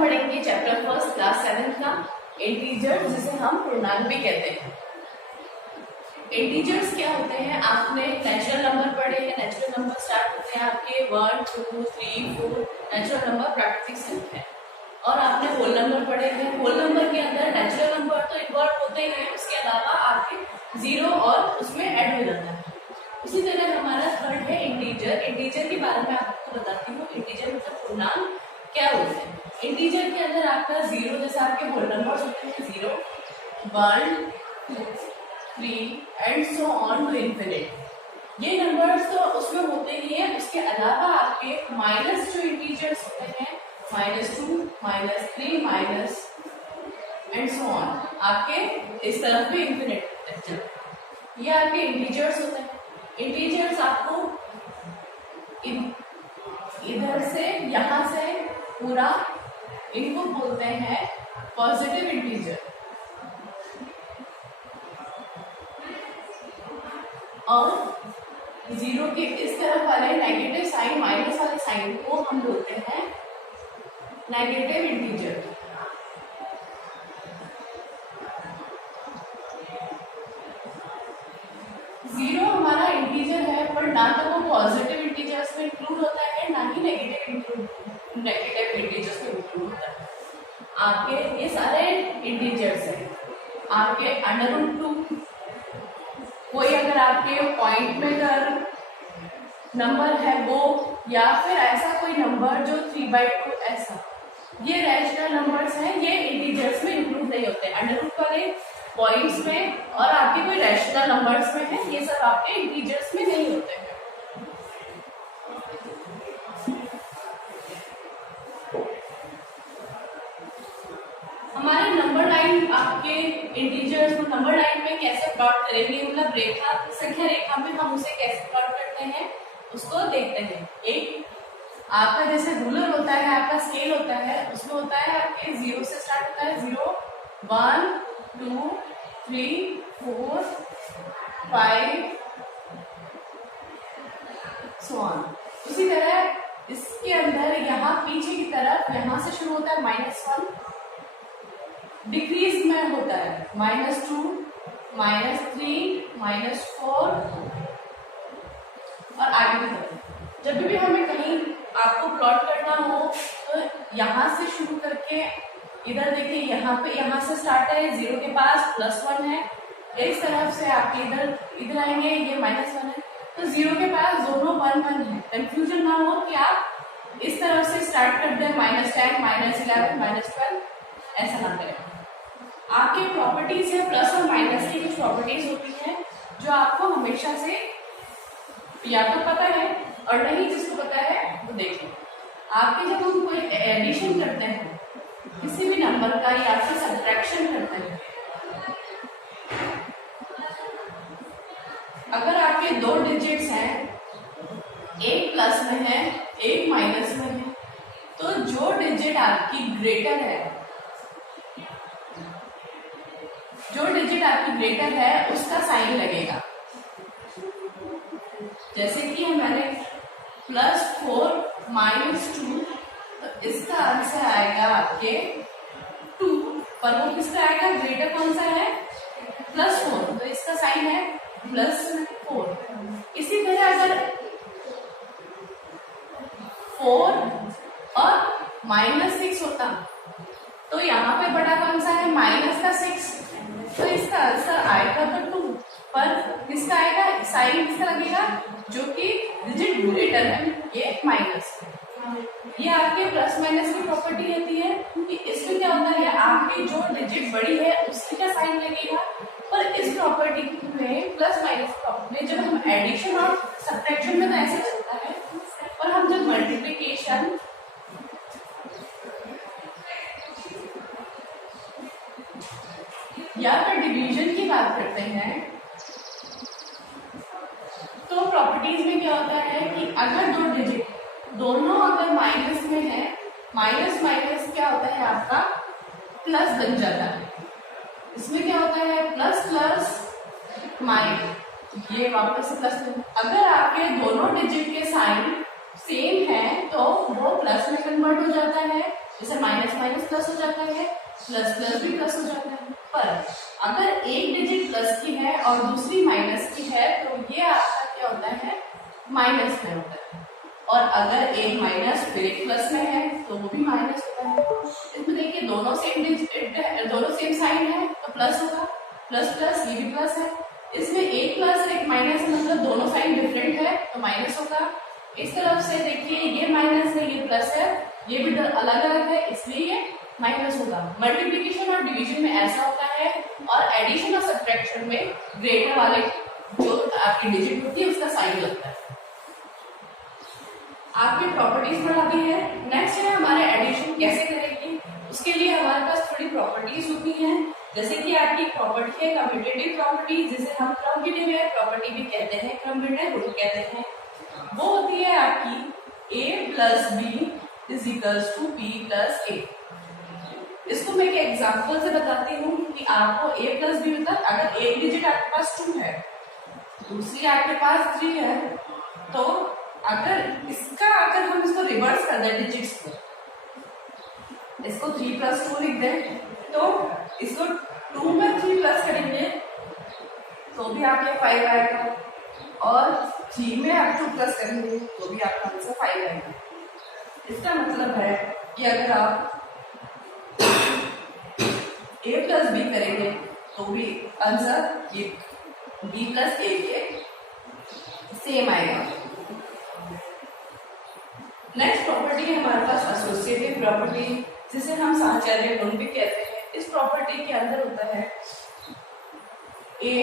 पढ़ेंगे chapter first class 7 का integers, जिसे हम पूर्णांक भी कहते हैं। इंटीजर्स क्या होते हैं? आपने नेचुरल नंबर पढ़े हैं। नेचुरल नंबर स्टार्ट होते हैं आपके 1, 2, 3, 4 नेचुरल नंबर प्राकृतिक संख्या। और आपने होल नंबर पढ़े हैं। होल नंबर के अंदर नेचुरल नंबर तो इन्वॉल्व होते ही हैं, उसके अलावा आपके जीरो और उसमें ऐड हो जाता है। उसी तरह हमारा थर्ड है इंटीजर। इंटीजर के बारे में आपको बताती हूँ। इंटीजर मतलब पूर्णांक क्या होते हैं। इंटीजर के अंदर आपका जीरो, जैसे आपके होल नंबर होते हैं 0, 1, 2, 3 and so on to infinite. ये नंबर्स तो उसमें होते ही हैं। उसके अलावा आपके माइनस जो इंटीजर्स होते हैं -2, -3 माइनस एंड सो ऑन, आपके इस तरफ भी इन्फिनिट तक चलते। ये आपके इंटीजर्स होते हैं। इंटीजर्स आपको इधर से यहां से पूरा, इनको बोलते हैं पॉजिटिव इंटीजर। और जीरो के इस तरफ वाले नेगेटिव साइन, माइनस वाले साइन को हम बोलते हैं नेगेटिव इंटीजर। जीरो हमारा इंटीजर है, पर ना तो वो पॉजिटिव इंटीजर्स में इंक्लूड होता है, ना ही नेगेटिव इंटीजर्स में इंक्लूड होता है। आपके ये सारे इंटीजर्स हैं। आपके √2, कोई अगर आपके पॉइंट में अगर नंबर है वो, या फिर ऐसा कोई नंबर जो 3/2 ऐसा, ये रैशनल नंबर्स हैं। ये इंटीजर्स में इंक्लूड नहीं होते। √2 वाले पॉइंट्स में और आपके कोई रैशनल नंबर्स में है, ये सब आपके इंटीजर्स में नहीं होते हैं। हमारे नंबर लाइन, आपके इंटीजर्स को नंबर लाइन में कैसे प्लॉट करेंगे, मतलब रेखा, संख्या रेखा में हम उसे कैसे प्लॉट करते हैं उसको देखते हैं। एक आपका जैसे रूलर होता है, आपका स्केल होता है, उसमें होता है आपके 0 से स्टार्ट होता है। 0, 1, 2, 3, 4, 5 सो ऑन। उसी तरह इसके अंदर यहाँ पीछे की तरफ यहाँ से शुरू होता है -1, डिक्रीज में होता है -2, -3, -4 और आगे की तरफ। जब भी हमें कहीं आपको प्लॉट करना हो तो यहाँ से शुरू करके इधर देखिए, यहाँ पे, यहाँ से स्टार्ट है, 0 के पास +1 है, इस तरफ से आपके इधर आएंगे, ये -1 है, तो 0 के पास दोनों 1, 1 है। कंफ्यूजन ना हो कि आप इस तरफ से स्टार्ट कर दें, -10, -11, -12, ऐसा ना करें। आपकी प्रॉपर्टीज है, प्लस और माइनस की कुछ प्रॉपर्टीज होती हैं जो आपको हमेशा से या तो पता है, और नहीं जिसको पता है वो देख लो। आपके जब हम कोई एडिशन करते हैं किसी भी नंबर का, या फिर सब्ट्रैक्शन करते हैं, अगर आपके 2 डिजिट्स हैं, एक प्लस में है, एक माइनस में है, तो जो डिजिट आपकी ग्रेटर है उसका साइन लगेगा। जैसे कि हमारे +4 -2, तो इसका आंसर आएगा आपके 2, पर वो किसका आएगा, ग्रेटर कौन सा है, +4, तो इसका साइन है +4। इसी तरह अगर 4 और -6 होता तो यहाँ पे बड़ा कौन सा है, -6, तो इसका आंसर आएगा तो 2, पर किसका आएगा, साइन किसका लगेगा, जो कि डिजिट ग्रेटर है, ये माइनस। ये आपके प्लस माइनस की प्रॉपर्टी होती है कि इसमें क्या होता है, आपकी जो डिजिट बड़ी है उसकी क्या साइन लगेगा। पर इस प्रॉपर्टी में, प्लस माइनस प्रॉपर्टी में, जब हम एडिशन और सब्ट्रैक्शन में तो ऐसे चलता है, पर हम जब मल्टीप्लिकेशन या फिर डिवीजन की बात करते हैं, तो प्रॉपर्टीज में क्या होता है कि अगर 2 डिजिट दोनों अगर माइनस में है, माइनस माइनस क्या होता है आपका प्लस बन जाता है। इसमें क्या होता है, प्लस प्लस माइनस, ये वापस से प्लस। अगर आपके दोनों डिजिट के साइन सेम है तो वो प्लस में कन्वर्ट हो जाता है, जैसे माइनस माइनस प्लस हो जाता है, प्लस प्लस भी प्लस हो जाता है। पर अगर एक डिजिट प्लस की है और दूसरी माइनस की है तो ये आपका क्या होता है, माइनस में होता है। और अगर एक माइनस फिर एक प्लस में है तो वो भी माइनस होता है। इसमें देखिए दोनों सेम डिजिट है, दोनों सेम साइन है तो प्लस होगा, प्लस प्लस ये भी प्लस है। इसमें एक प्लस एक माइनस मतलब दोनों साइन डिफरेंट है तो माइनस होगा। इस तरफ से देखिए ये माइनस है ये प्लस है, ये भी अलग अलग है इसलिए ये माइनस होगा। मल्टीप्लिकेशन और डिवीजन में ऐसा होता है और एडिशन और सब्ट्रैक्शन में ग्रेटर वाले जो आपकी डिजिट होती है उसका साइन लगता है। आपकी प्रॉपर्टीज बढ़ा दी है। नेक्स्ट है हमारे एडिशन कैसे करेंगे, उसके लिए हमारे पास थोड़ी प्रॉपर्टीज होती हैं। जैसे कि आपकी प्रॉपर्टी है कम्यूटेटिव प्रॉपर्टी, जिसे हम कम्यूटेटिव प्रॉपर्टी भी कहते हैं, कम्यूटेटिव रूल कहते हैं। वो होती है आपकी a plus B is equals to B plus A. इसको मैं एक एग्जांपल से बताती हूँ कि आपको a प्लस बी मतलब अगर एक डिजिट आपके पास 2 है, दूसरी आपके पास 3 है, तो अगर हम इसको रिवर्स कर दें डिजिट्स को, इसको 3 प्लस 2 लिख दें, तो इसको 2 में 3 प्लस करेंगे तो भी आपके 5 आएगा, और 3 में आप 2 प्लस करेंगे तो भी आपका आंसर 5 आएगा। इसका मतलब है कि अगर आप a प्लस बी करेंगे तो भी आंसर ये b प्लस ए के सेम आएगा। नेक्स्ट प्रॉपर्टी है हमारे पास एसोसिएटिव प्रॉपर्टी, जिसे हम साहचर्य गुण भी कहते हैं। इस प्रॉपर्टी के अंदर होता है a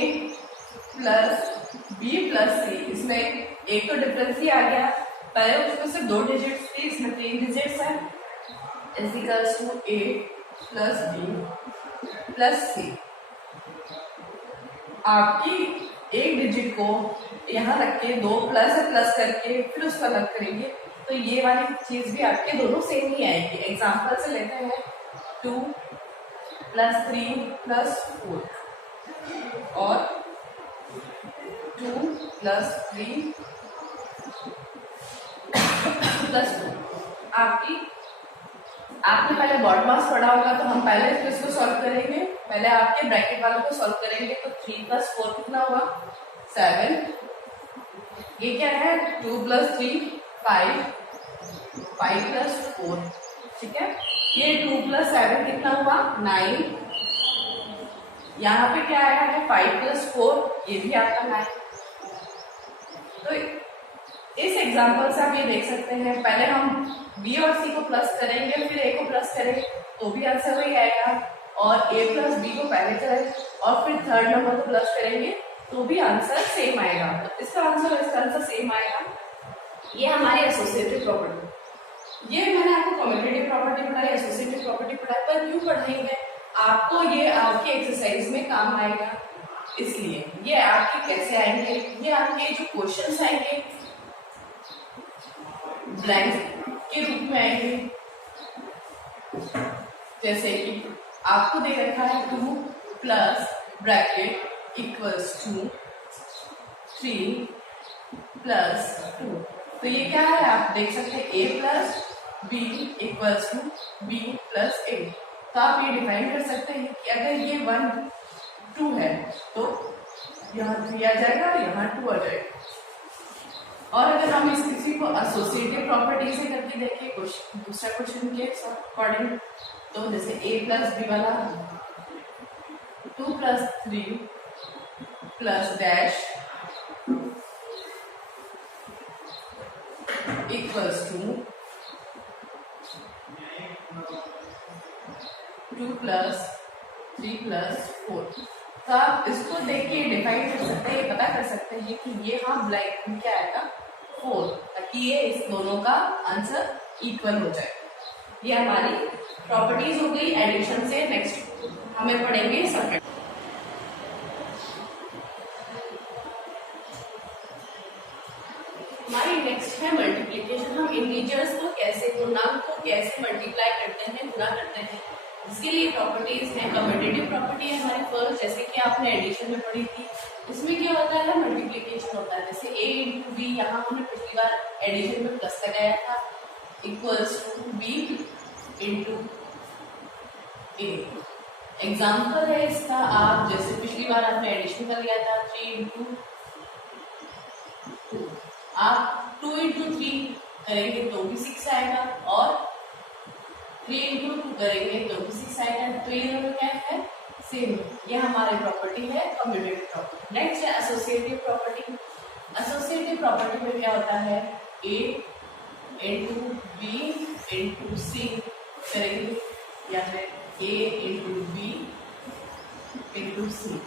प्लस बी प्लस सी, इसमें एक तो डिफरेंस ही आ गया, पहले उसमें से 2 डिजिट्स थी, इसमें 3 डिजिट्स है, is equals to a plus B plus C. आपकी एक डिजिट को यहाँ रख के 2 प्लस करके फिर उसको अलग करेंगे तो ये वाली चीज भी आपके दोनों सेम ही आएगी। एग्जांपल से लेते हैं 2 प्लस 3 प्लस 4 और 2 प्लस 3 प्लस 4। आपने पहले बॉड मास पढ़ा होगा तो हम पहले इसको सॉल्व करेंगे। पहले आपके ब्रैकेट वालों को सॉल्व करेंगे तो 3 प्लस 4 कितना होगा 7। ये क्या है 2 प्लस 3 5 प्लस 4, ठीक है। ये 2 प्लस 7 कितना हुआ 9। यहाँ पे क्या आया है 5 प्लस 4, ये भी आपका 9। तो इस एग्जांपल से आप ये देख सकते हैं, पहले हम b और c को प्लस करेंगे फिर a को प्लस करें तो भी आंसर वही आएगा, और a प्लस b को पहले करें और फिर थर्ड नंबर को प्लस करेंगे तो भी आंसर सेम आएगा। तो इसका आंसर सेम आएगा। ये हमारी एसोसिएटिव प्रॉपर्टी। ये मैंने आपको कम्यूटेटिव प्रॉपर्टी पढ़ाई, एसोसिएटिव प्रॉपर्टी पढ़ाई, पर क्यों पढ़ाई है आपको, ये आपके एक्सरसाइज में काम आएगा। इसलिए ये आपके कैसे आएंगे, ये आपके जो क्वेश्चंस आएंगे ब्लैंक के रूप में आएंगे। जैसे कि आपको दे रखा है 2 plus bracket equals to 3 plus 2, तो ये क्या है आप देख सकते हैं a plus B equals to B plus A. तो आप ये डिफाइन कर सकते हैं कि अगर ये 1 2 है तो यहाँ 3 आ जाएगा और यहाँ 2 आ जाएगा। और अगर हम इस किसी को एसोसिएटिव प्रॉपर्टी से करके देखें दूसरा क्वेश्चन के अकॉर्डिंग, तो जैसे a प्लस बी वाला 2 plus 3 plus dash equals to 2 plus 3 plus 4। तो आप इसको देख के डिफाइन कर सकते हैं, पता कर सकते हैं कि ये हाँ ब्लैक में क्या आएगा 4, ताकि ये इस दोनों का आंसर इक्वल हो जाए। ये हमारी प्रॉपर्टीज हो गई एडिशन से। नेक्स्ट हमें पढ़ेंगे सब्ट्रैक्शन। हमारी नेक्स्ट है मल्टीप्लिकेशन। हम इंटीजर्स को कैसे, पूर्णांक को कैसे मल्टीप्लाई करते हैं, गुणा करते हैं, इसके लिए प्रॉपर्टीज हैं। कम्यूटेटिव प्रॉपर्टी है हमारे फर्स्ट, जैसे कि आपने एडिशन में पढ़ी थी, उसमें क्या होता है मल्टीप्लिकेशन होता है। जैसे a इंटू बी, यहाँ हमने पिछली बार एडिशन में प्लस लगाया था, equals to b into A. Example है इसका, आप जैसे पिछली बार आपने एडिशन कर लिया था 3 इंटू 2, आप 2 इंटू 3 करेंगे तो भी 6 आएगा, और 3 इंटू 2 करेंगे तो भी 6 आएगा। तो ये दोनों क्या है, सेम। ये हमारी प्रॉपर्टी है कम्यूटेटिव प्रॉपर्टी। नेक्स्ट है एसोसिएटिव प्रॉपर्टी। एसोसिएटिव प्रॉपर्टी में क्या होता है, ए इंटू बी इंटू सी करेंगे, या फिर ए इंटू बी इंटू सी।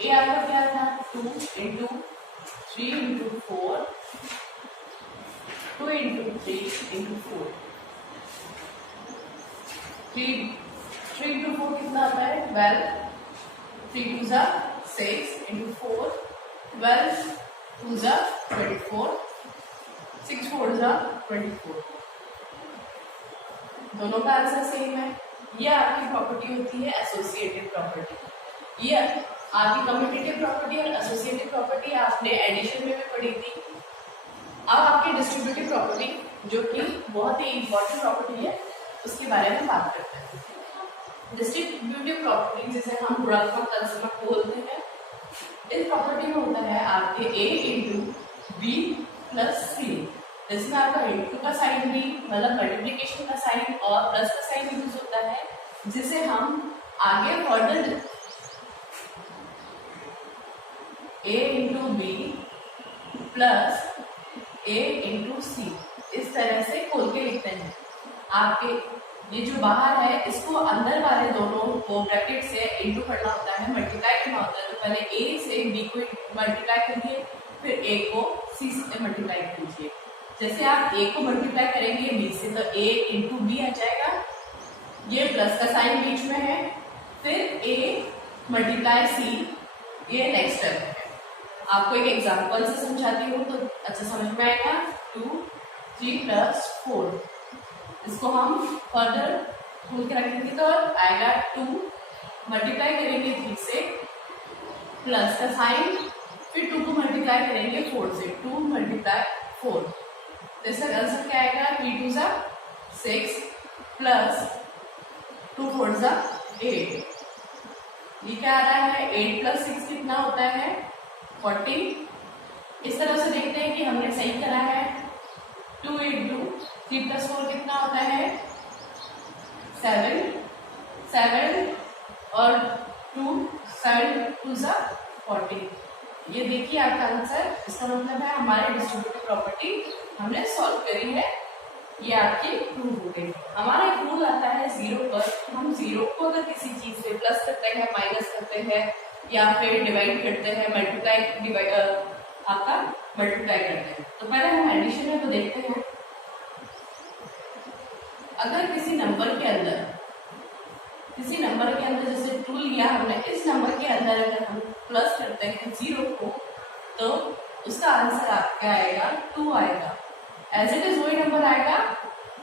ए आपका क्या था, 2 into 3 into 4, 2 into 3 into 4, 3 into 4 कितना होता है 12, 3 2 जा 6 इंटू 4, 12 2 जा 24, 6 4 जा 24। दोनों का आंसर सेम है। ये आपकी प्रॉपर्टी होती है एसोसिएटिव प्रॉपर्टी। ये आपकी कम्यूटेटिव प्रॉपर्टी और एसोसिएटिव प्रॉपर्टी आपने एडिशन में भी पढ़ी थी। अब आपकी डिस्ट्रीब्यूटिव प्रॉपर्टी, जो कि बहुत ही इंपॉर्टेंट प्रॉपर्टी है, उसके बारे में बात करते हैं। डिस्ट्रीब्यूटिव प्रॉपर्टी जिसे हम गुणात्मक तर्जमा बोलते हैं, इस प्रॉपर्टी में होता है आपके ए इंटू बी प्लस सी, जिसमें आपका इंटू का साइन भी, मतलब मल्टीप्लिकेशन का साइन और प्लस का साइन यूज होता है, जिसे हम आगे फर्दर ए इंटू बी प्लस ए इंटू सी इस तरह से खोल के लिखते हैं। आपके ये जो बाहर है, इसको अंदर वाले दोनों को ब्रैकेट से इंटू करना होता है, मल्टीप्लाई करना होता है। तो पहले ए से बी को मल्टीप्लाई करिए, फिर ए को सी से मल्टीप्लाई कीजिए। जैसे आप ए को मल्टीप्लाई करेंगे बी से, तो ए इंटू बी आ जाएगा, ये प्लस का साइन बीच में है, फिर ए मल्टीप्लाई सी, ये नेक्स्ट स्टेप है। आपको एक एग्जांपल से समझाती हूँ तो अच्छा समझ में आएगा। 2 3 प्लस 4, इसको हम फर्दर खोल के रखेंगे तो आएगा 2, मल्टीप्लाई करेंगे 3 से, प्लस का साइन, फिर 2 को मल्टीप्लाई करेंगे 4 से, 2 मल्टीप्लाई 4, इसका आंसर क्या आएगा 3 2 जा 6 प्लस 2 4 जा 8। ये क्या आ रहा है, 8 प्लस 6 कितना होता है 40। इस तरह से देखते हैं कि हमने सही करा है। 2 इंटू 3 प्लस 4 कितना होता है 7, 7 और 2 7 2 जा 40। ये देखिए आपका आंसर। इसका मतलब है हमारी डिस्ट्रीब्यूटिव प्रॉपर्टी हमने सॉल्व करी है। ये आपकी प्रूव हो गई। हमारा एक रूल आता है 0 पर, हम 0 को अगर किसी चीज से प्लस करते हैं, माइनस करते हैं, या फिर डिवाइड करते हैं, आपका मल्टीप्लाई करते हैं। तो पहले हम एडिशन में तो देखते हैं, अगर किसी नंबर के अंदर जैसे 2 लिया हमने, इस नंबर के अंदर अगर हम प्लस करते हैं 0 को, तो उसका आंसर आपका आएगा 2 आएगा। एज इट इज वही नंबर आएगा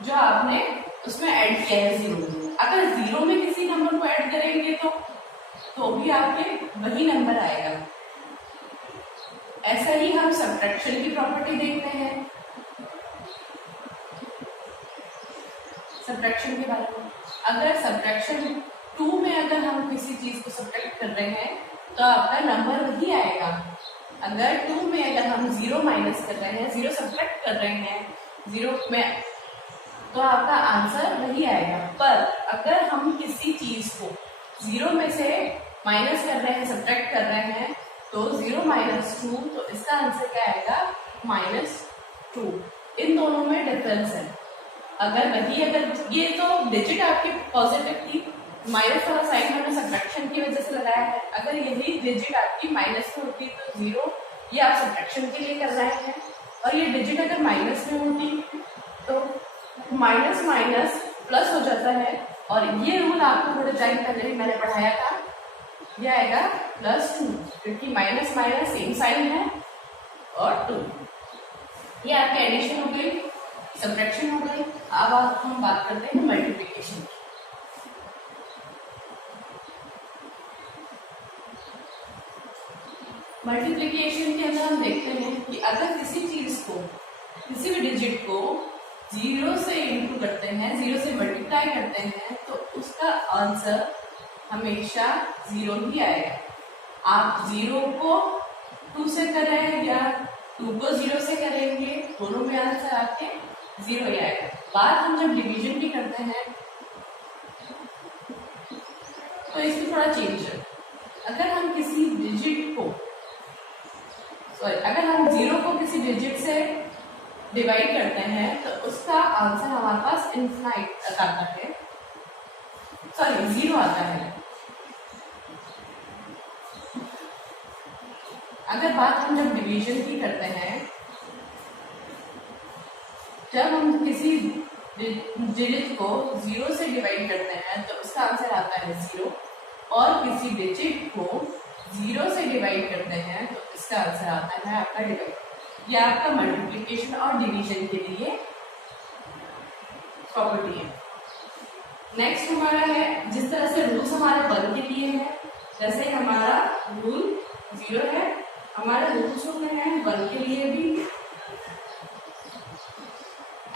जो आपने उसमें ऐड किया है 0। अगर 0 में किसी नंबर को ऐड करेंगे तो भी आपके वही नंबर आएगा। ऐसा ही हम सब्ट्रैक्शन की प्रॉपर्टी देखते हैं। सब्ट्रैक्शन के बारे में, अगर सब्ट्रैक्शन 2 में अगर हम किसी चीज को सब्ट्रैक्ट कर रहे हैं तो आपका नंबर वही आएगा। अगर 2 में अगर हम 0 माइनस कर रहे हैं, 0 सब्ट्रैक्ट कर रहे हैं 0 में, तो आपका आंसर वही आएगा। पर अगर हम किसी चीज को 0 में से माइनस कर रहे हैं, सब्ट्रैक्ट कर रहे हैं, तो 0 माइनस 2, तो इसका आंसर क्या आएगा -2। इन दोनों में डिफरेंस है। अगर ये तो डिजिट आपकी पॉजिटिव थी, माइनस वाला साइन हमने सब्ट्रैक्शन की वजह से लगाया है। अगर यही डिजिट आपकी माइनस में होती तो 0, ये आप सब्ट्रैक्शन के लिए कर रहे हैं, और ये डिजिट अगर माइनस में होती तो माइनस माइनस प्लस हो जाता है। और ये रूल आपको थोड़े टाइम पहले भी मैंने पढ़ाया था, ये आएगा +2, क्योंकि माइनस माइनस सेम साइन है, और 2। ये आपकी एडिशन हो गई, सब्ट्रैक्शन हो गई। अब हम बात करते हैं मल्टीप्लिकेशन की। मल्टीप्लिकेशन के अंदर हम देखते हैं कि अगर किसी चीज को, किसी भी डिजिट को जीरो से इंटू करते हैं, जीरो से मल्टीप्लाई करते हैं, तो उसका आंसर हमेशा जीरो ही आएगा। आप जीरो को 2 से करें या 2 को 0 से करेंगे, दोनों में आंसर आपके जीरो ही आएगा। बात हम जब डिवीजन की करते हैं तो इसमें थोड़ा चेंज है। अगर हम किसी डिजिट को अगर हम जीरो को किसी डिजिट से डिवाइड करते हैं तो उसका आंसर हमारे पास इनफाइनाइट आता है, जीरो आता है। अगर बात हम जब डिवीजन की करते हैं, जब हम किसी डिजिट को जीरो से डिवाइड करते हैं तो उसका आंसर आता है जीरो, और किसी डिजिट को जीरो से डिवाइड करते हैं तो इसका आंसर आता है आपका डिवाइड। यह आपका मल्टीप्लिकेशन और डिवीजन के लिए प्रॉपर्टी है। नेक्स्ट हमारा है, जिस तरह से रूल्स हमारे 1 के लिए है, जैसे हमारा रूल 0 है, हमारे रूल्स होते हैं 1 के लिए भी।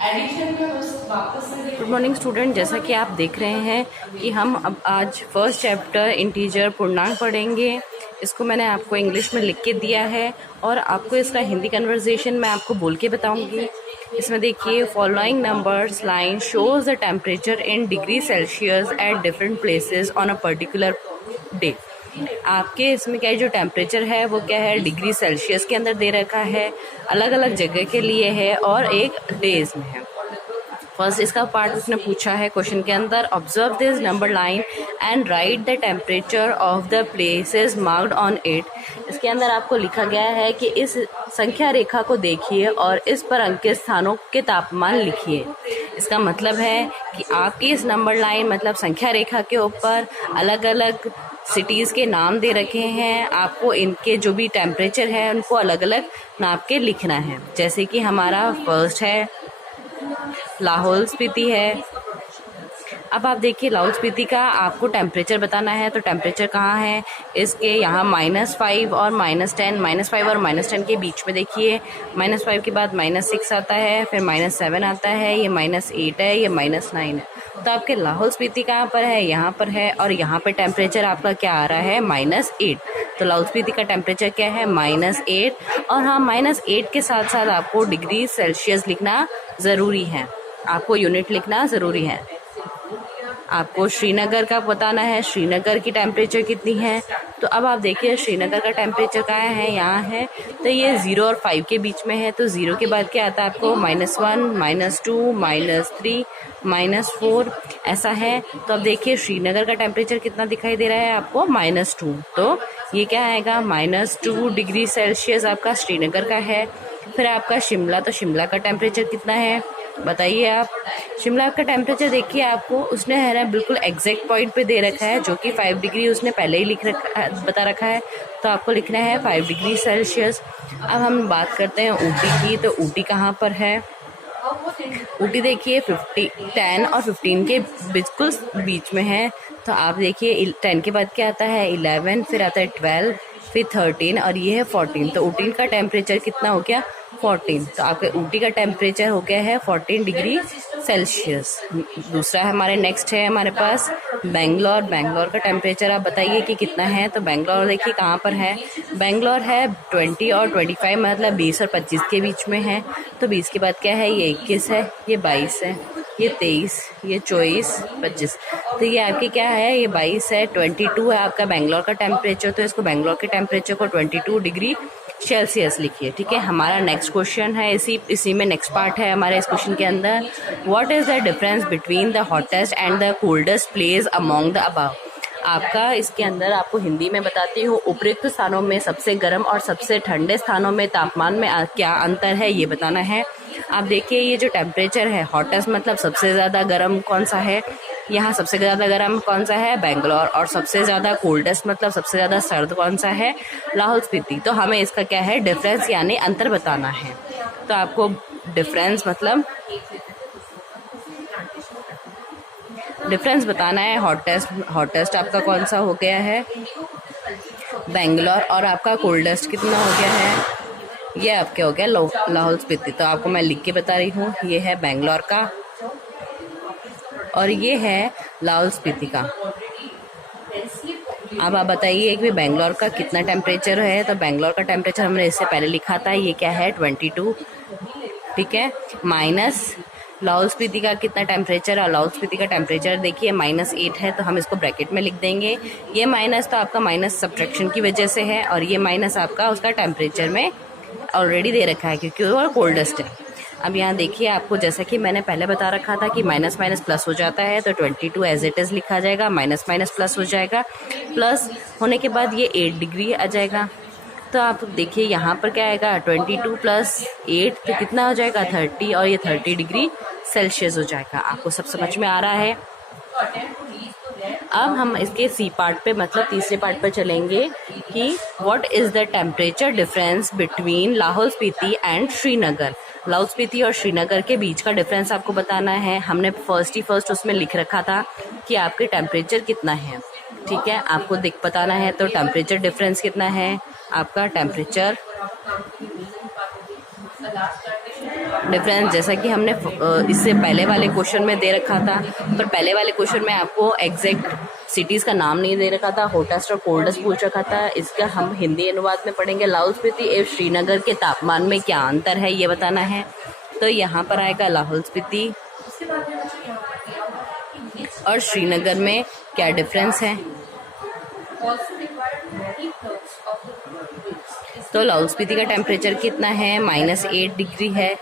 एडिशन में बस वापस से गुड मॉर्निंग स्टूडेंट, जैसा कि आप देख रहे हैं कि हम अब आज फर्स्ट चैप्टर इंटीजर पूर्णांक पढ़ेंगे। इसको मैंने आपको इंग्लिश में लिख के दिया है और आपको इसका हिंदी कन्वर्सेशन मैं आपको बोल के बताऊंगी। इसमें देखिए, following numbers line shows the temperature in degree Celsius at different places on a particular day. आपके इसमें क्या है, जो टेम्परेचर है वो क्या है, डिग्री सेल्सियस के अंदर दे रखा है, अलग अलग जगह के लिए है और एक डेज में है। फर्स्ट इसका पार्ट उसने पूछा है क्वेश्चन के अंदर, observe this number line and right the temperature of the places marked on it. इसके अंदर आपको लिखा गया है कि इस संख्या रेखा को देखिए और इस पर अंकित स्थानों के तापमान लिखिए। इसका मतलब है कि आपकी इस नंबर लाइन मतलब संख्या रेखा के ऊपर अलग अलग सिटीज़ के नाम दे रखे हैं, आपको इनके जो भी टेम्परेचर है उनको अलग अलग नाप के लिखना है। जैसे कि हमारा फर्स्ट है लाहौल स्पीति है। अब आप देखिए, लाहौल स्पीति का आपको टेम्परेचर बताना है, तो टेम्परेचर कहाँ है इसके, यहाँ -5 और -10, -5 और -10 के बीच में देखिए, -5 के बाद -6 आता है, फिर -7 आता है, ये -8 है, ये -9 है। तो आपके लाहौल स्पीति कहाँ पर है, यहाँ पर है, और यहाँ पे टेम्परेचर आपका क्या आ रहा है, -8। तो लाहौल स्पीति का टेम्परेचर क्या है, -8। और हाँ, -8 के साथ साथ आपको डिग्री सेल्सियस लिखना ज़रूरी है, आपको यूनिट लिखना ज़रूरी है। आपको श्रीनगर का बताना है, श्रीनगर की टेम्परेचर कितनी है। तो अब आप देखिए, श्रीनगर का टेम्परेचर कहाँ है, यहाँ है, तो ये 0 और 5 के बीच में है। तो 0 के बाद क्या आता है आपको, -1, -2, -3, -4 ऐसा है। तो अब देखिए, श्रीनगर का टेम्परेचर कितना दिखाई दे रहा है आपको, -2। तो ये क्या आएगा, -2 डिग्री सेल्सियस आपका श्रीनगर का है। फिर आपका शिमला, तो शिमला का टेम्परेचर कितना है बताइए आप। शिमला का टेम्परेचर देखिए, आपको उसने है ना बिल्कुल एग्जैक्ट पॉइंट पे दे रखा है, जो कि 5 डिग्री उसने पहले ही बता रखा है। तो आपको लिखना है 5 डिग्री सेल्सियस। अब हम बात करते हैं ऊटी की, तो ऊटी कहाँ पर है। ऊटी देखिए 10 और 15 के बिल्कुल बीच में है। तो आप देखिए, 10 के बाद क्या आता है, 11, फिर आता है 12, फिर 13 और ये है 14। तो ऊटी का टेम्परेचर कितना हो गया, 14। तो आपके ऊटी का टेम्परेचर हो गया है 14 डिग्री सेल्सियस। दूसरा हमारे नेक्स्ट है हमारे पास बेंगलोर। बेंगलोर का टेम्परेचर आप बताइए कि कितना है। तो बेंगलोर देखिए कहाँ पर है, बेंगलोर है 20 और 25 मतलब 20 और 25 के बीच में है। तो 20 के बाद क्या है, ये 21 है, ये 22 है, ये 23, ये 24, 25। तो ये आपकी क्या है, ये 22 है, 22 है आपका बेंगलोर का टेम्परेचर। तो इसको बेंगलोर के टेम्परेचर को 22 डिग्री सेल्सियस लिखिए। ठीक है, हमारा नेक्स्ट क्वेश्चन है, इसी में नेक्स्ट पार्ट है हमारे इस क्वेश्चन के अंदर, what is the difference between the hottest and the coldest place among the above. आपका इसके अंदर आपको हिंदी में बताती हूँ, उपयुक्त स्थानों में सबसे गर्म और सबसे ठंडे स्थानों में तापमान में क्या अंतर है ये बताना है। आप देखिए, ये जो टेम्परेचर है, हॉटेस्ट मतलब सबसे ज़्यादा गर्म कौन सा है, यहाँ सबसे ज़्यादा गर्म कौन सा है, बेंगलोर। और सबसे ज़्यादा कोल्डेस्ट मतलब सबसे ज़्यादा सर्द कौन सा है, लाहौल स्पीति। तो हमें इसका क्या है, डिफरेंस यानी अंतर बताना है। तो आपको डिफरेंस मतलब डिफरेंस बताना है। हॉटेस्ट आपका कौन सा हो गया है, बेंगलोर, और आपका कोल्डेस्ट कितना हो गया है, ये आपके हो गया लाहौल स्पीति। तो आपको मैं लिख के बता रही हूँ, ये है बेंगलोर का और ये है लाहौल स्पीति का। अब आप बताइए कि बेंगलोर का कितना टेम्परेचर है। तो बेंगलोर का टेम्परेचर हमने इससे पहले लिखा था, ये क्या है 22, ठीक है, माइनस लाहौल स्पीति का कितना टेम्परेचर है। लाहौल स्पीति का टेम्परेचर देखिए -8 है, तो हम इसको ब्रैकेट में लिख देंगे। ये माइनस तो आपका माइनस सब्ट्रैक्शन की वजह से है और ये माइनस आपका उसका टेम्परेचर में ऑलरेडी दे रखा है क्योंकि वो कोल्डेस्ट है। अब यहाँ देखिए, आपको जैसा कि मैंने पहले बता रखा था कि माइनस माइनस प्लस हो जाता है, तो 22 एज इट इज़ लिखा जाएगा, माइनस माइनस प्लस हो जाएगा, प्लस होने के बाद ये 8 डिग्री आ जाएगा। तो आप देखिए यहाँ पर क्या आएगा, 22 + 8 तो कितना हो जाएगा 30, और ये 30 डिग्री सेल्सियस हो जाएगा। आपको सब समझ में आ रहा है। अब हम इसके सी पार्ट पे मतलब तीसरे पार्ट पर चलेंगे कि what is the temperature difference between Lahaul Spiti and Srinagar. Lahaul Spiti और श्रीनगर के बीच का डिफरेंस आपको बताना है। हमने फर्स्ट उसमें लिख रखा था कि आपके टेम्परेचर कितना है, ठीक है, आपको बताना है। तो टेम्परेचर डिफरेंस कितना है आपका, टेम्परेचर डिफरेंस जैसा कि हमने इससे पहले वाले क्वेश्चन में दे रखा था, पर पहले वाले क्वेश्चन में आपको एग्जैक्ट सिटीज़ का नाम नहीं दे रखा था, हॉटेस्ट और कोल्डेस्ट पूछ रखा था। इसका हम हिंदी अनुवाद में पढ़ेंगे। लाहौल स्पीति एवं श्रीनगर के तापमान में क्या अंतर है ये बताना है। तो यहाँ पर आएगा लाहौल स्पीति और श्रीनगर में क्या डिफरेंस है। तो लाहौल स्पीति का टेम्परेचर कितना है, -8 डिग्री है,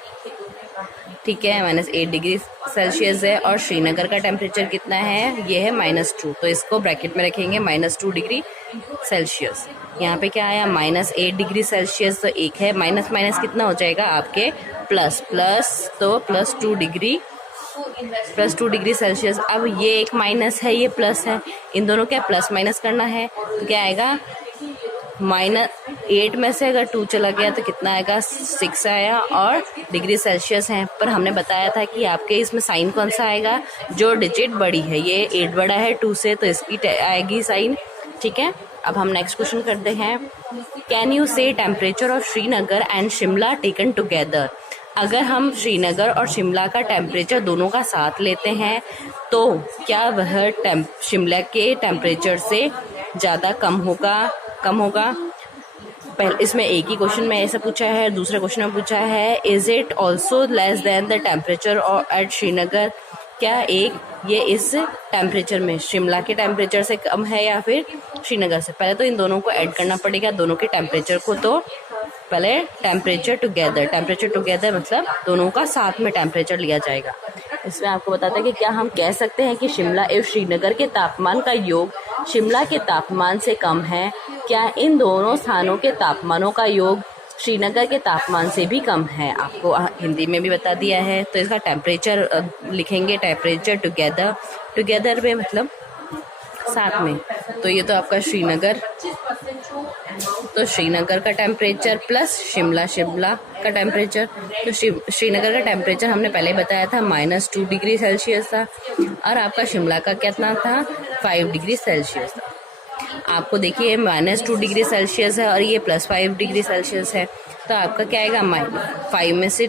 ठीक है, -8 डिग्री सेल्सियस है। और श्रीनगर का टेम्परेचर कितना है, ये है -2, तो इसको ब्रैकेट में रखेंगे, -2 डिग्री सेल्सियस। यहाँ पे क्या आया, -8 डिग्री सेल्सियस, तो एक है माइनस माइनस कितना हो जाएगा आपके प्लस, तो +2 डिग्री सेल्सियस। अब ये एक माइनस है, ये प्लस है, इन दोनों क्या प्लस माइनस करना है, तो क्या आएगा -8 में से अगर 2 चला गया तो कितना आएगा 6 आया, और डिग्री सेल्सियस है। पर हमने बताया था कि आपके इसमें साइन कौन सा आएगा, जो डिजिट बड़ी है, ये 8 बड़ा है 2 से, तो इसकी आएगी साइन, ठीक है। अब हम नेक्स्ट क्वेश्चन करते हैं। कैन यू से temperature of Srinagar and Shimla taken together. अगर हम श्रीनगर और शिमला का टेम्परेचर दोनों का साथ लेते हैं तो क्या वह शिमला के टेम्परेचर से ज़्यादा कम होगा। पहले इसमें एक ही क्वेश्चन में ऐसा पूछा है, दूसरे क्वेश्चन में पूछा है is it also less than the temperature at Srinagar. क्या ये इस टेम्परेचर में शिमला के टेम्परेचर से कम है या फिर श्रीनगर से। पहले तो इन दोनों को ऐड करना पड़ेगा, दोनों के टेम्परेचर को। तो पहले टेम्परेचर टुगेदर मतलब दोनों का साथ में टेम्परेचर लिया जाएगा। इसमें आपको बताते हैं कि क्या हम कह सकते हैं कि शिमला एवं श्रीनगर के तापमान का योग शिमला के तापमान से कम है। क्या इन दोनों स्थानों के तापमानों का योग श्रीनगर के तापमान से भी कम है। आपको हिंदी में भी बता दिया है। तो इसका टेम्परेचर लिखेंगे, टेम्परेचर टुगेदर में मतलब साथ में। तो ये तो आपका श्रीनगर, तो श्रीनगर का टेम्परेचर प्लस शिमला का टेम्परेचर। तो श्रीनगर का टेम्परेचर हमने पहले बताया था -2 डिग्री सेल्सियस था, और आपका शिमला का कितना था 5 डिग्री सेल्सियस था। आपको देखिए -2 डिग्री सेल्सियस है और ये +5 डिग्री सेल्सियस है। तो आपका क्या आएगा, 5 में से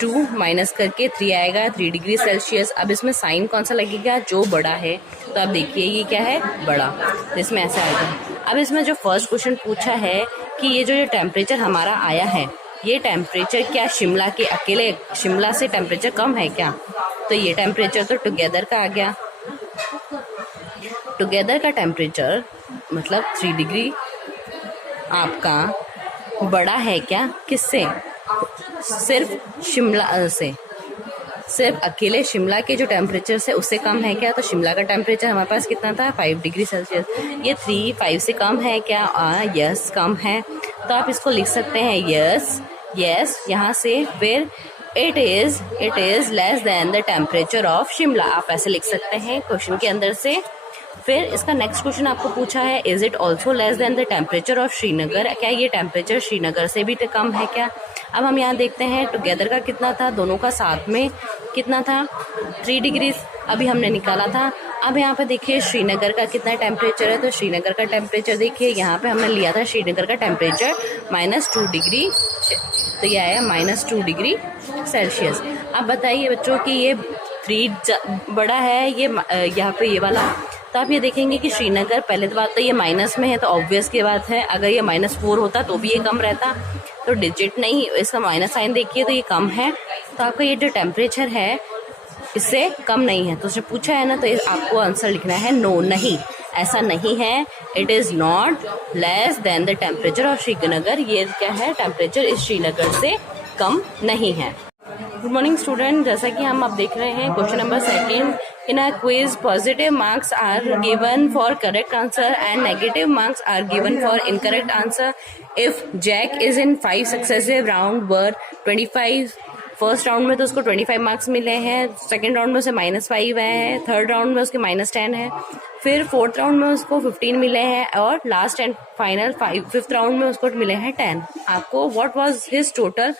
2 माइनस करके 3 आएगा, 3 डिग्री सेल्सियस। अब इसमें साइन कौन सा लगेगा, जो बड़ा है। तो आप देखिए ये क्या है, बड़ा, तो इसमें ऐसा आएगा। अब इसमें जो फर्स्ट क्वेश्चन पूछा है कि ये जो टेम्परेचर हमारा आया है, ये टेम्परेचर क्या शिमला के अकेले शिमला से टेम्परेचर कम है क्या। तो ये टेम्परेचर तो टुगेदर का आ गया। टुगेदर का टेम्परेचर मतलब 3 डिग्री आपका बड़ा है क्या, किससे, सिर्फ शिमला से, सिर्फ अकेले शिमला के जो टेम्परेचर से उससे कम है क्या। तो शिमला का टेम्परेचर हमारे पास कितना था 5 डिग्री सेल्सियस, ये 5 से कम है क्या, यस कम है। तो आप इसको लिख सकते हैं यस यहाँ से, फिर it is less than the temperature of Shimla. आप ऐसे लिख सकते हैं क्वेश्चन के अंदर से फिर इसका नेक्स्ट क्वेश्चन आपको पूछा है, is it also less than the temperature of Srinagar, क्या ये टेम्परेचर श्रीनगर से भी कम है क्या। अब हम यहाँ देखते हैं टुगेदर का कितना था, दोनों का साथ में कितना था 3 डिग्री अभी हमने निकाला था। अब यहाँ पे देखिए श्रीनगर का कितना टेम्परेचर है, तो श्रीनगर का टेम्परेचर देखिए यहाँ पे हमने लिया था श्रीनगर का टेम्परेचर -2 डिग्री, तो ये आया -2 डिग्री सेल्सियस। अब बताइए बच्चों कि ये 3 बड़ा है ये यहाँ पे ये वाला, तो आप ये देखेंगे कि श्रीनगर पहले तो बात तो ये माइनस में है तो ऑब्वियस की बात है, अगर ये -4 होता तो भी ये कम रहता, तो डिजिट नहीं इसका माइनस साइन देखिए तो ये कम है, तो आपका ये जो टेम्परेचर है इससे कम नहीं है। तो उसने पूछा है ना, तो आपको आंसर लिखना है नो, नहीं ऐसा नहीं है, it is not less than the temperature of Srinagar, ये क्या है टेम्परेचर इस श्रीनगर से कम नहीं है। गुड मॉर्निंग स्टूडेंट, जैसा कि हम अब देख रहे हैं question number 2 in a quiz positive marks are given for correct answer and negative marks are given for incorrect answer if Jack is in 5 successive round were 25, first round में तो उसको 25 मार्क्स मिले हैं, सेकेंड राउंड में उसे -5 आए हैं, third round में उसके -10 है, फिर फोर्थ राउंड में उसको 15 मिले हैं और last and final 5th round में उसको मिले हैं 10। आपको what was his total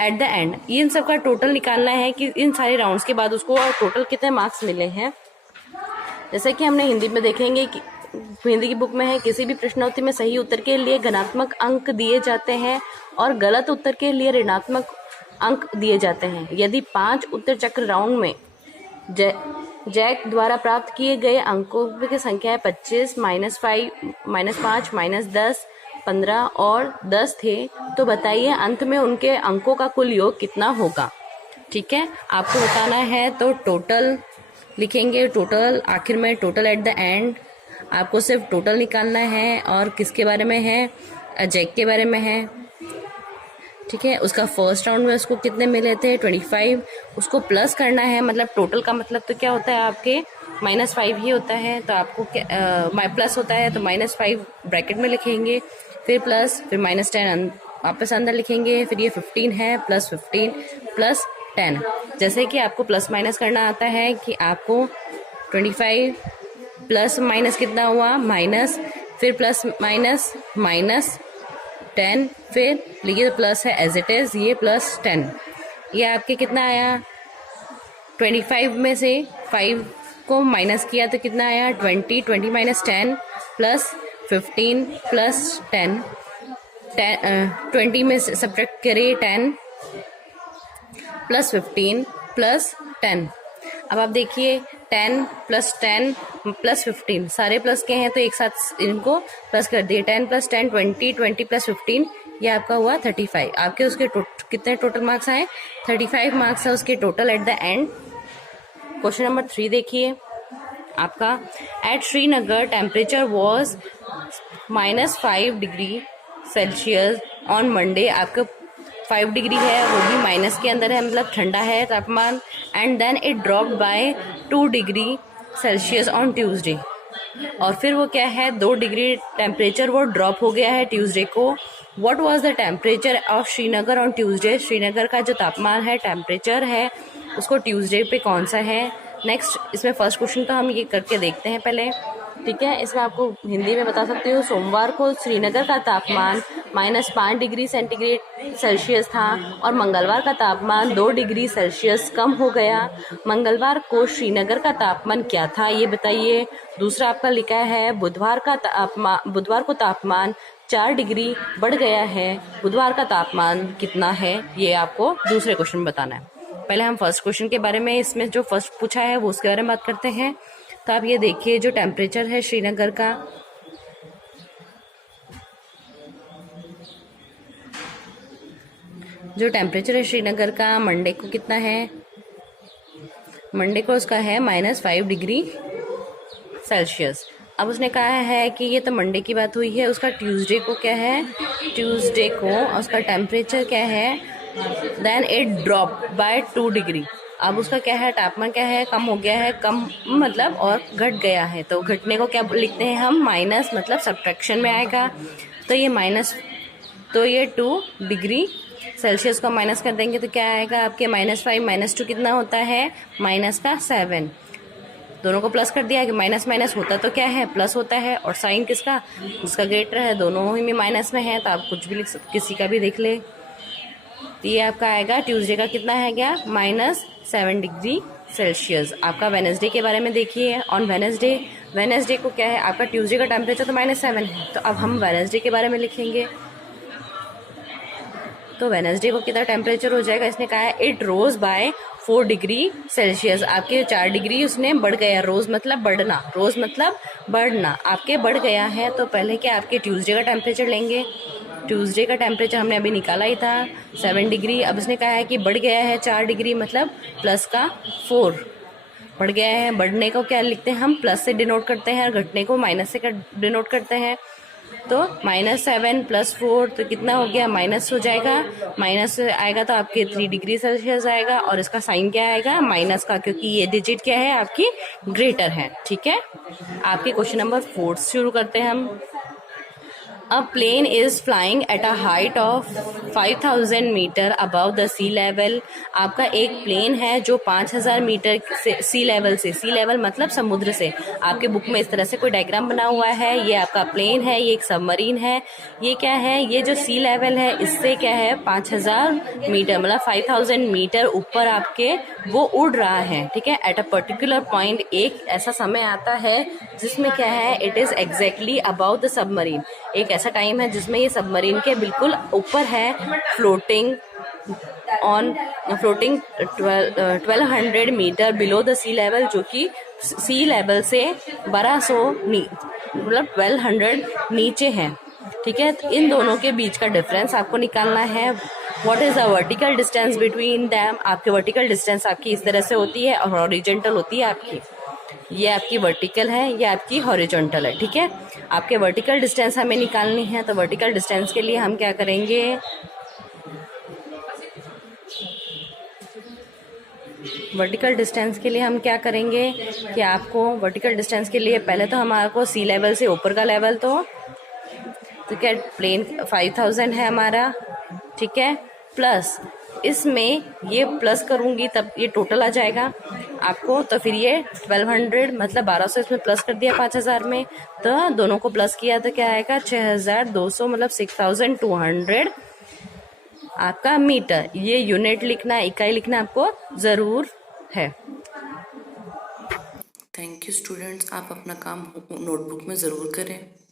at the and, ये इन सब का टोटल निकालना है कि इन सारे राउंड्स के बाद उसको टोटल कितने मार्क्स मिले हैं। जैसे कि हमने हिंदी में देखेंगे कि हिंदी की बुक में है, किसी भी प्रश्नोत्तरी में सही उत्तर के लिए धनात्मक अंक दिए जाते हैं और गलत उत्तर के लिए ऋणात्मक अंक दिए जाते हैं। यदि 5 उत्तर चक्र राउंड में जैक द्वारा प्राप्त किए गए अंकों की संख्या है 25, -5, -5, -10, 15 और 10 थे, तो बताइए अंत में उनके अंकों का कुल योग कितना होगा। ठीक है, आपको बताना है तो टोटल लिखेंगे, टोटल आखिर में टोटल एट द एंड आपको सिर्फ टोटल निकालना है और किसके बारे में है, जैक के बारे में है। ठीक है, उसका फर्स्ट राउंड में उसको कितने मिले थे 25, उसको प्लस करना है, मतलब टोटल का मतलब तो क्या होता है आपके -5 ही होता है, तो आपको प्लस होता है तो -5 ब्रैकेट में लिखेंगे, फिर प्लस, फिर -10 वापस अंदर लिखेंगे, फिर ये 15 है +15 +10। जैसे कि आपको प्लस माइनस करना आता है कि आपको 25 प्लस माइनस कितना हुआ माइनस, फिर प्लस माइनस -10, फिर लिखिए प्लस है एज इट इज, ये +10, ये आपके कितना आया 25 में से 5 को माइनस किया तो कितना आया 20 -10 +15 +10, 20 में से सब्ट्रैक्ट करिए 10 +15 +10। अब आप देखिए 10 +10 +15 सारे प्लस के हैं तो एक साथ इनको प्लस कर दिए, 10 + 10 20, 20 + 15 ये आपका हुआ 35। आपके उसके कितने टोटल मार्क्स आए 35 मार्क्स है उसके total at the end. Question number 3 देखिए आपका, at Srinagar temperature was -5 degree Celsius on Monday, आपका 5 डिग्री है वो भी माइनस के अंदर है, मतलब ठंडा है तापमान, and then it dropped by 2 degree Celsius on Tuesday, और फिर वो क्या है 2 डिग्री टेम्परेचर वो ड्रॉप हो गया है ट्यूसडे को। What was the temperature of Srinagar on Tuesday, Srinagar का जो तापमान है टेम्परेचर है उसको ट्यूसडे पे कौन सा है। नेक्स्ट इसमें फर्स्ट क्वेश्चन तो हम ये करके देखते हैं पहले। ठीक है, इसमें आपको हिंदी में बता सकती हूँ, सोमवार को श्रीनगर का तापमान -5 डिग्री सेल्सियस था और मंगलवार का तापमान 2 डिग्री सेल्सियस कम हो गया। मंगलवार को श्रीनगर का तापमान क्या था ये बताइए। दूसरा आपका लिखा है बुधवार को तापमान 4 डिग्री बढ़ गया है, बुधवार का तापमान कितना है ये आपको दूसरे क्वेश्चन में बताना है। पहले हम फर्स्ट क्वेश्चन के बारे में, इसमें जो फर्स्ट पूछा है वो उसके बारे में बात करते हैं। तो आप ये देखिए जो टेम्परेचर है श्रीनगर का, जो टेम्परेचर है श्रीनगर का मंडे को कितना है, मंडे को उसका है -5 डिग्री सेल्सियस। अब उसने कहा है कि ये तो मंडे की बात हुई है, उसका ट्यूसडे को क्या है, ट्यूसडे को उसका टेम्परेचर क्या है, then it drop by 2 degree. अब उसका क्या है तापमान क्या है कम हो गया है, कम मतलब और घट गया है, तो घटने को क्या लिखते हैं हम माइनस, मतलब सब्ट्रैक्शन में आएगा, तो ये माइनस, तो ये 2 डिग्री सेल्सियस को माइनस कर देंगे तो क्या आएगा आपके -5 -2 कितना होता है -7। दोनों को प्लस कर दिया कि माइनस माइनस होता तो क्या है, प्लस होता है, और साइन किसका, उसका ग्रेटर है, दोनों ही में माइनस में है, तो आप कुछ भी लिख सकते, किसी का भी देख ले। तो ये आपका आएगा ट्यूसडे का कितना है क्या, -7 डिग्री सेल्सियस। आपका वेनसडे के बारे में देखिए, ऑन वेनसडे को क्या है, आपका ट्यूसडे का टेम्परेचर तो -7 है, तो अब हम वेनसडे के बारे में लिखेंगे। तो वेनसडे को कितना टेम्परेचर हो जाएगा, इसने कहा है it rose by 4 degree Celsius. आपके 4 डिग्री उसने बढ़ गया, रोज मतलब बढ़ना, आपके बढ़ गया है। तो पहले क्या आपके ट्यूसडे का टेम्परेचर लेंगे, ट्यूसडे का टेम्परेचर हमने अभी निकाला ही था 7 डिग्री। अब इसने कहा है कि बढ़ गया है 4 डिग्री, मतलब प्लस का 4 बढ़ गया है। बढ़ने को क्या लिखते हैं हम, प्लस से डिनोट करते हैं, और घटने को माइनस से डिनोट करते हैं। तो -7 + 4 तो कितना हो गया, माइनस हो जाएगा, माइनस आएगा तो आपके 3 डिग्री सेल्सियस आएगा, और इसका साइन क्या आएगा, माइनस का, क्योंकि ये डिजिट क्या है आपकी ग्रेटर है। ठीक है, आपके क्वेश्चन नंबर 4 शुरू करते हैं हम। A plane is flying at a height of 5000 metre above the sea level। आपका एक प्लेन है जो 5000 मीटर से सी लेवल मतलब समुद्र से। आपके बुक में इस तरह से कोई डायग्राम बना हुआ है, ये आपका प्लेन है, ये एक सबमरीन है, ये क्या है, ये जो सी लेवल है इससे क्या है 5000 मीटर मतलब 5000 मीटर ऊपर आपके वो उड़ रहा है। ठीक है, एट अ पर्टिकुलर पॉइंट, एक ऐसा समय आता है जिसमें क्या है, it is exactly about the submarine. एक ऐसा टाइम है जिसमें ये सबमरीन के बिल्कुल ऊपर है, floating 1200 metre below the sea level, जो कि सी लेवल से 1200 मतलब 1200 नीचे है। ठीक है, तो इन दोनों के बीच का डिफरेंस आपको निकालना है। What is the vertical distance between them. आपके वर्टिकल डिस्टेंस आपकी इस तरह से होती है, और हॉरिजॉन्टल होती है आपकी, ये आपकी वर्टिकल है, ये आपकी हॉरिजॉन्टल है। ठीक है, आपके वर्टिकल डिस्टेंस हमें निकालनी है, तो वर्टिकल डिस्टेंस के लिए हम क्या करेंगे, वर्टिकल डिस्टेंस के लिए हम क्या करेंगे कि आपको वर्टिकल डिस्टेंस के लिए पहले तो हमारे को सी लेवल से ऊपर का लेवल तो क्या प्लेन 5000 है हमारा। ठीक है, प्लस इसमें ये प्लस करूंगी तब ये टोटल आ जाएगा आपको, तो फिर ये 1200 मतलब 1200 इसमें प्लस कर दिया 5000 में, तो दोनों को प्लस किया तो क्या आएगा 6200 मतलब 6200 आपका मीटर। ये यूनिट लिखना, इकाई लिखना आपको जरूर है। थैंक यू स्टूडेंट्स, आप अपना काम नोटबुक में जरूर करें।